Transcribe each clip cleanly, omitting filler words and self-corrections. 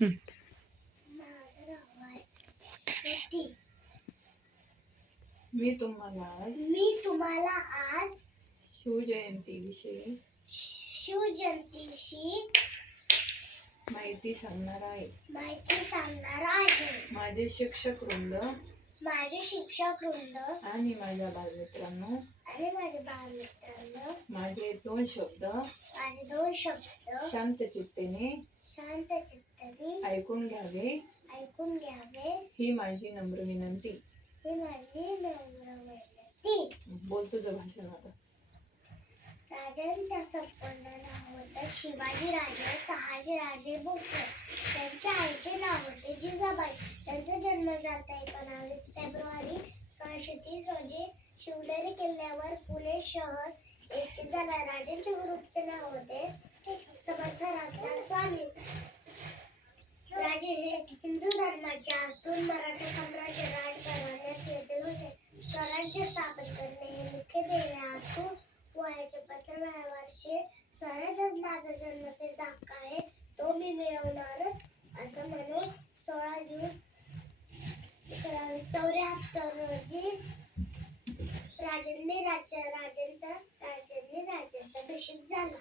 हं. माझं नाव आहे सिद्धी. मी तुम्हाला आज शिवजयंतीविषयी माहिती सांगणार आहे. माझे शिक्षक वृंद आणि माझ्या बालमित्रांनो, माझे दोन शब्द शांत चित्तेने ऐकून घ्यावे ही माझी नम्र विनंती. बोल तुझं भाषण आता. राजांच्या संपूर्ण नाव होतं शिवाजीराजे शहाजीराजे भोसले. त्यांच्या आईचे नाव होते जिजाबाई. त्यांचा जन्म झाला 19 फेब्रुवारी 1630 रोजी शिवनेरी किल्ल्यावर पुणे शहर येथे झाला. राजांच्या गुरुचे नाव होते समर्थ रामदास स्वामी. राजे हे हिंदू धर्माचे असून मराठा साम्राज्य राजघराण्यात येतील होते. स्वराज्य स्थापन करणे हे मुख्य ध्येय असून वयाचे 15व्या वर्षी स्वराज्यात माझा जन्मसिद्ध हक्क आहे तो मी मिळवणारच असं म्हणून 16 जून 1974 रोजी राजांनी राज्याचा अभिषेक झाला.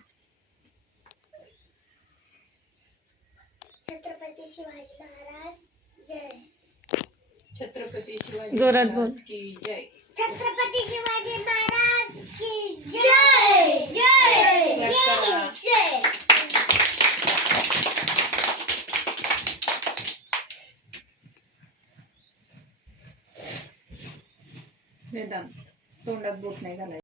छत्रपती शिवाजी महाराज जय. छत्रपती शिवाजी जोरात बोल. महाराज की जय. छत्रपती शिवाजी महाराज की जय. जय जय. वेदांत तोंडात बोट नाही घालायचं.